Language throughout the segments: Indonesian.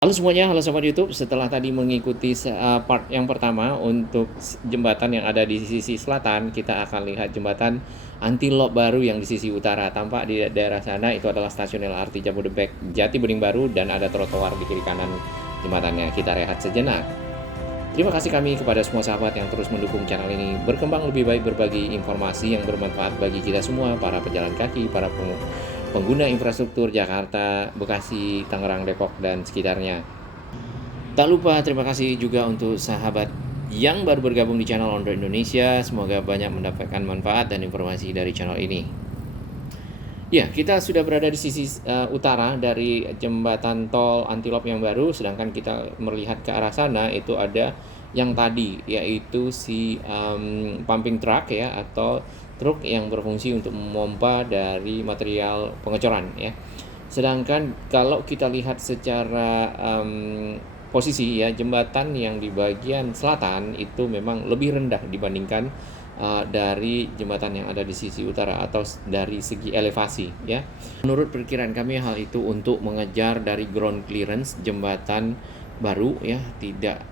Halo semuanya, halo sobat YouTube. Setelah tadi mengikuti part yang pertama untuk jembatan yang ada di sisi selatan, kita akan lihat jembatan Antilop baru yang di sisi utara. Tampak di daerah sana itu adalah stasiun LRT Jabodebek Jati Bening Baru dan ada trotoar di kiri kanan jembatannya. Kita rehat sejenak. Terima kasih kami kepada semua sahabat yang terus mendukung channel ini berkembang lebih baik, berbagi informasi yang bermanfaat bagi kita semua, para pejalan kaki, para pengguna infrastruktur Jakarta, Bekasi, Tangerang, Depok, dan sekitarnya. Tak lupa terima kasih juga untuk sahabat yang baru bergabung di channel On Road Indonesia. Semoga banyak mendapatkan manfaat dan informasi dari channel ini. Ya, kita sudah berada di sisi utara dari jembatan tol Antilop yang baru, sedangkan kita melihat ke arah sana itu ada yang tadi, yaitu si pumping truck ya, atau truk yang berfungsi untuk memompa dari material pengecoran ya. Sedangkan kalau kita lihat secara posisi ya, jembatan yang di bagian selatan itu memang lebih rendah dibandingkan dari jembatan yang ada di sisi utara atau dari segi elevasi ya. Menurut perkiraan kami hal itu untuk mengejar dari ground clearance jembatan baru ya, tidak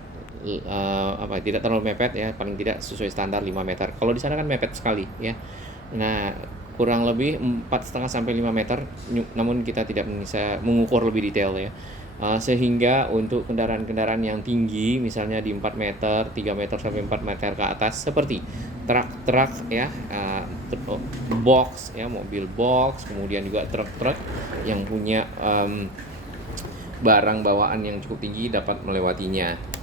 tidak terlalu mepet ya, paling tidak sesuai standar 5 meter. Kalau di sana kan mepet sekali ya. Nah, kurang lebih 4,5 sampai 5 meter, namun kita tidak bisa mengukur lebih detail ya. Sehingga untuk kendaraan-kendaraan yang tinggi misalnya di 4 meter, 3 meter sampai 4 meter ke atas seperti truk-truk ya, box ya, mobil box, kemudian juga truk-truk yang punya barang bawaan yang cukup tinggi dapat melewatinya.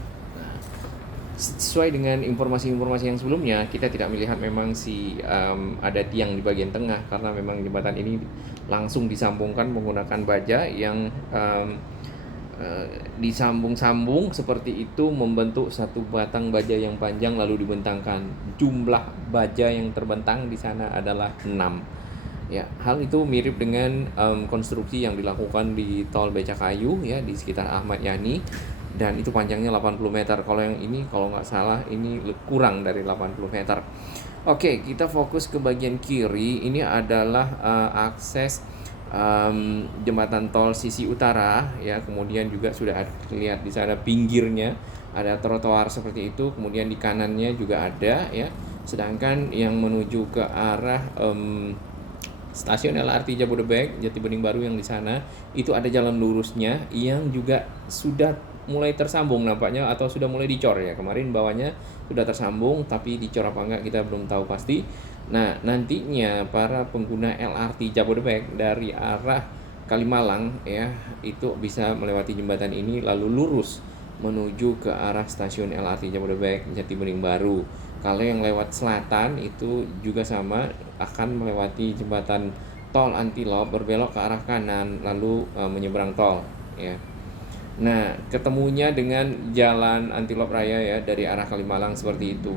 Sesuai dengan informasi-informasi yang sebelumnya, kita tidak melihat memang ada tiang di bagian tengah karena memang jembatan ini langsung disambungkan menggunakan baja yang disambung-sambung seperti itu membentuk satu batang baja yang panjang lalu dibentangkan. Jumlah baja yang terbentang di sana adalah 6. Ya, hal itu mirip dengan konstruksi yang dilakukan di tol Becakayu ya, di sekitar Ahmad Yani, dan itu panjangnya 80 meter. Kalau yang ini kalau nggak salah ini kurang dari 80 meter. Oke, kita fokus ke bagian kiri. Ini adalah akses jembatan tol sisi utara ya, kemudian juga sudah lihat di sana pinggirnya ada trotoar seperti itu, kemudian di kanannya juga ada ya. Sedangkan yang menuju ke arah stasiun LRT Jabodebek Jati Bening Baru yang di sana itu ada jalan lurusnya yang juga sudah mulai tersambung nampaknya, atau sudah mulai dicor ya. Kemarin bawahnya sudah tersambung, tapi dicor apa enggak kita belum tahu pasti. Nah, nantinya para pengguna LRT Jabodebek dari arah Kalimalang ya itu bisa melewati jembatan ini lalu lurus menuju ke arah stasiun LRT Jabodebek Jati Bening Baru. Kalau yang lewat selatan itu juga sama, akan melewati jembatan tol Antilop, berbelok ke arah kanan lalu menyeberang tol ya. Nah, ketemunya dengan jalan Antilop Raya ya dari arah Kalimalang seperti itu.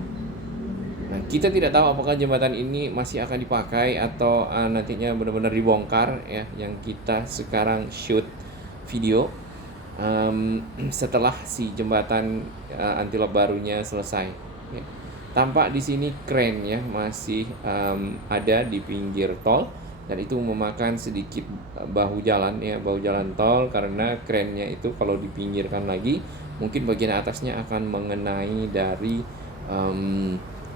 Nah, kita tidak tahu apakah jembatan ini masih akan dipakai atau nantinya benar-benar dibongkar ya, yang kita sekarang shoot video setelah si jembatan Antilop barunya selesai ya. Tampak di sini kren ya masih ada di pinggir tol, dan itu memakan sedikit bahu jalan ya, bahu jalan tol, karena krennya itu kalau dipinggirkan lagi mungkin bagian atasnya akan mengenai dari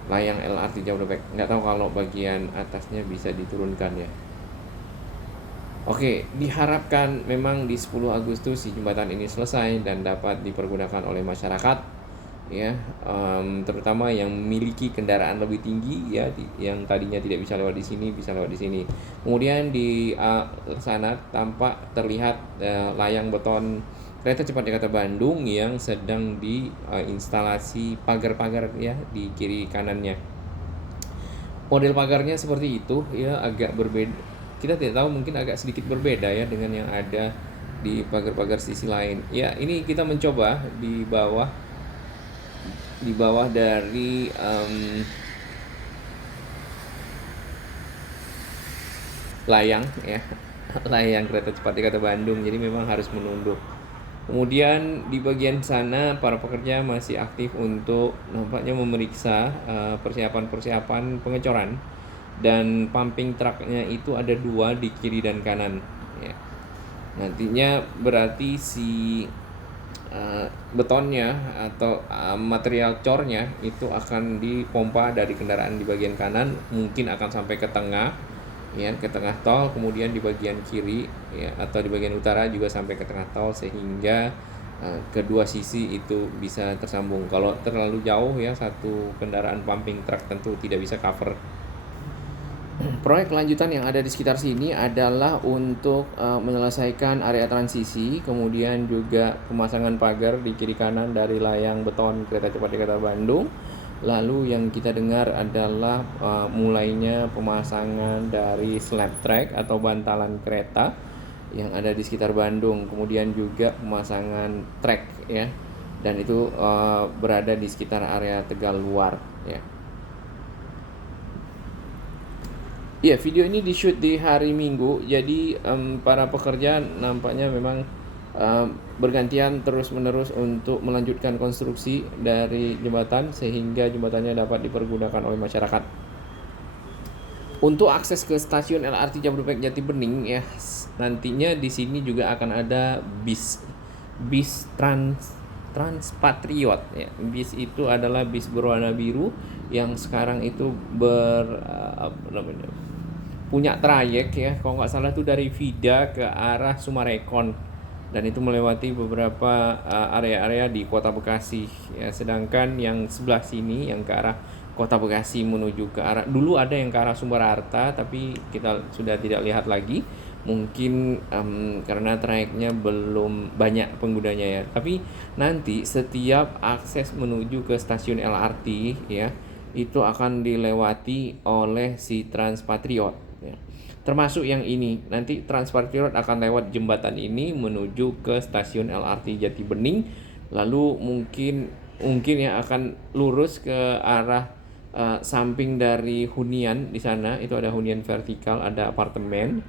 layang LRT Jabodebek. Nggak tahu kalau bagian atasnya bisa diturunkan ya. Oke, diharapkan memang di 10 Agustus si jembatan ini selesai dan dapat dipergunakan oleh masyarakat ya, terutama yang memiliki kendaraan lebih tinggi ya, yang tadinya tidak bisa lewat di sini bisa lewat di sini. Kemudian di sana tampak terlihat layang beton kereta cepat Jakarta Bandung yang sedang diinstalasi pagar-pagar ya di kiri kanannya. Model pagarnya seperti itu ya, agak berbeda. Kita tidak tahu, mungkin agak sedikit berbeda ya dengan yang ada di pagar-pagar sisi lain. Ya, ini kita mencoba di bawah dari layang ya, layang kereta cepat Jakarta Bandung, jadi memang harus menunduk. Kemudian di bagian sana para pekerja masih aktif untuk nampaknya memeriksa persiapan pengecoran, dan pumping truknya itu ada 2 di kiri dan kanan ya. Nantinya berarti si betonnya atau material cornya itu akan dipompa dari kendaraan di bagian kanan, mungkin akan sampai ke tengah, ya, ke tengah tol, kemudian di bagian kiri, ya, atau di bagian utara juga sampai ke tengah tol, sehingga kedua sisi itu bisa tersambung. Kalau terlalu jauh, ya, satu kendaraan pumping truck tentu tidak bisa cover. Proyek lanjutan yang ada di sekitar sini adalah untuk menyelesaikan area transisi, kemudian juga pemasangan pagar di kiri kanan dari layang beton kereta cepat Jakarta Bandung. Lalu yang kita dengar adalah mulainya pemasangan dari slab track atau bantalan kereta yang ada di sekitar Bandung, kemudian juga pemasangan track, ya, dan itu berada di sekitar area Tegal Luar, ya. Iya, video ini di-shoot di hari Minggu, jadi para pekerja nampaknya memang bergantian terus-menerus untuk melanjutkan konstruksi dari jembatan sehingga jembatannya dapat dipergunakan oleh masyarakat. Untuk akses ke stasiun LRT Jabodebek Jati Bening, ya, nantinya di sini juga akan ada bis Transpatriot, ya. Bis itu adalah bis berwarna biru yang sekarang itu punya trayek, ya, kalau nggak salah itu dari Vida ke arah Sumarekon, dan itu melewati beberapa area-area di Kota Bekasi, ya. Sedangkan yang sebelah sini yang ke arah Kota Bekasi menuju ke arah, dulu ada yang ke arah Sumber Harta tapi kita sudah tidak lihat lagi, mungkin karena trayeknya belum banyak penggunanya, ya. Tapi nanti setiap akses menuju ke stasiun LRT, ya, itu akan dilewati oleh si Transpatriot, ya. Termasuk yang ini, nanti Transpatriot akan lewat jembatan ini menuju ke stasiun LRT Jati Bening, lalu mungkin ya akan lurus ke arah samping dari hunian. Di sana itu ada hunian vertikal, ada apartemen,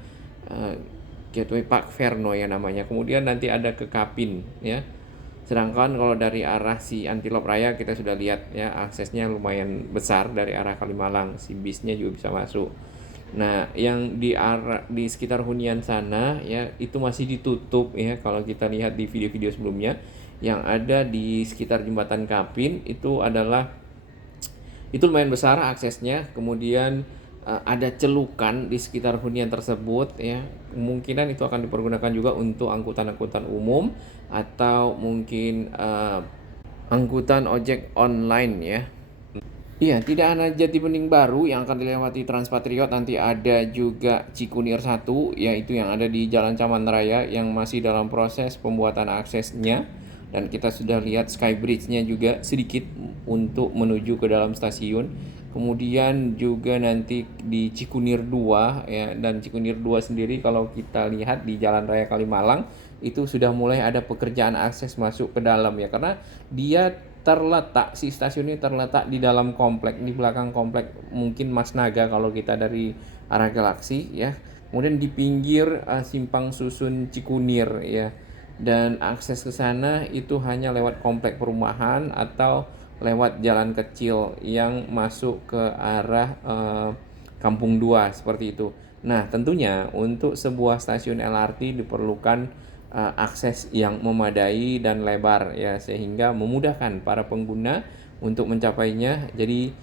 Gateway Park Verno ya namanya. Kemudian nanti ada ke Kapin, ya. Sedangkan kalau dari arah si Antilop Raya kita sudah lihat, ya, aksesnya lumayan besar dari arah Kalimalang, si bisnya juga bisa masuk. Nah, yang di sekitar hunian sana, ya, itu masih ditutup, ya, kalau kita lihat di video-video sebelumnya. Yang ada di sekitar jembatan Kapin itu lumayan besar aksesnya, kemudian ada celukan di sekitar hunian tersebut, ya. Kemungkinan itu akan dipergunakan juga untuk angkutan-angkutan umum atau mungkin angkutan ojek online, ya. Iya, tidak hanya Jati Bening baru yang akan dilewati Transpatriot, nanti ada juga Cikunir 1, yaitu yang ada di Jalan Caman Raya yang masih dalam proses pembuatan aksesnya. Dan kita sudah lihat Skybridge-nya juga sedikit untuk menuju ke dalam stasiun. Kemudian juga nanti di Cikunir 2, ya, dan Cikunir 2 sendiri kalau kita lihat di Jalan Raya Kalimalang itu sudah mulai ada pekerjaan akses masuk ke dalam, ya, karena si stasiun ini terletak di dalam komplek, di belakang komplek mungkin Mas Naga kalau kita dari arah Galaksi, ya. Kemudian di pinggir Simpang Susun Cikunir, ya. Dan akses ke sana itu hanya lewat komplek perumahan atau lewat jalan kecil yang masuk ke arah Kampung 2 seperti itu. Nah, tentunya untuk sebuah stasiun LRT diperlukan akses yang memadai dan lebar, ya, sehingga memudahkan para pengguna untuk mencapainya. Jadi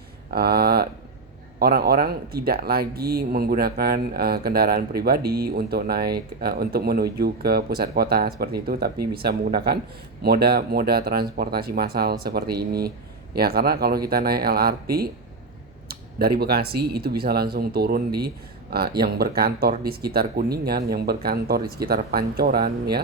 orang-orang tidak lagi menggunakan kendaraan pribadi untuk untuk menuju ke pusat kota seperti itu, tapi bisa menggunakan moda transportasi massal seperti ini, ya. Karena kalau kita naik LRT dari Bekasi itu bisa langsung turun di yang berkantor di sekitar Kuningan, yang berkantor di sekitar Pancoran, ya.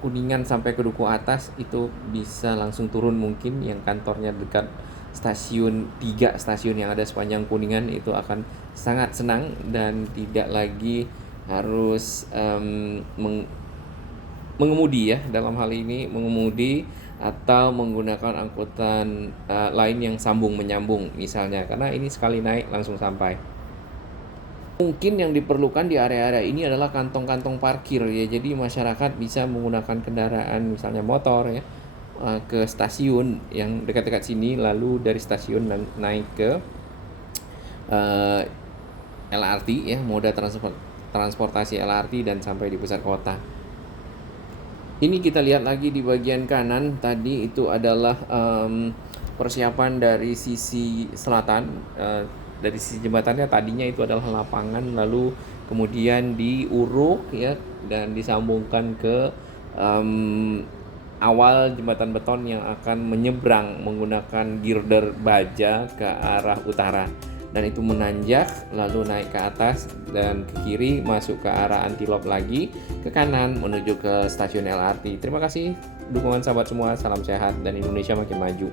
Kuningan sampai ke Duku Atas itu bisa langsung turun, mungkin yang kantornya dekat stasiun 3 stasiun yang ada sepanjang Kuningan itu akan sangat senang dan tidak lagi harus mengemudi, ya, dalam hal ini mengemudi atau menggunakan angkutan lain yang sambung menyambung misalnya, karena ini sekali naik langsung sampai. Mungkin yang diperlukan di area-area ini adalah kantong-kantong parkir, ya. Jadi masyarakat bisa menggunakan kendaraan misalnya motor, ya, ke stasiun yang dekat-dekat sini, lalu dari stasiun naik ke LRT, ya, moda transportasi LRT dan sampai di pusat kota. Ini kita lihat lagi di bagian kanan, tadi itu adalah persiapan dari sisi selatan. Dari sisi jembatannya tadinya itu adalah lapangan, lalu kemudian diuruk ya dan disambungkan ke em, awal jembatan beton yang akan menyeberang menggunakan girder baja ke arah utara, dan itu menanjak lalu naik ke atas dan ke kiri masuk ke arah Antilop lagi, ke kanan menuju ke stasiun LRT. Terima kasih dukungan sahabat semua, salam sehat dan Indonesia makin maju.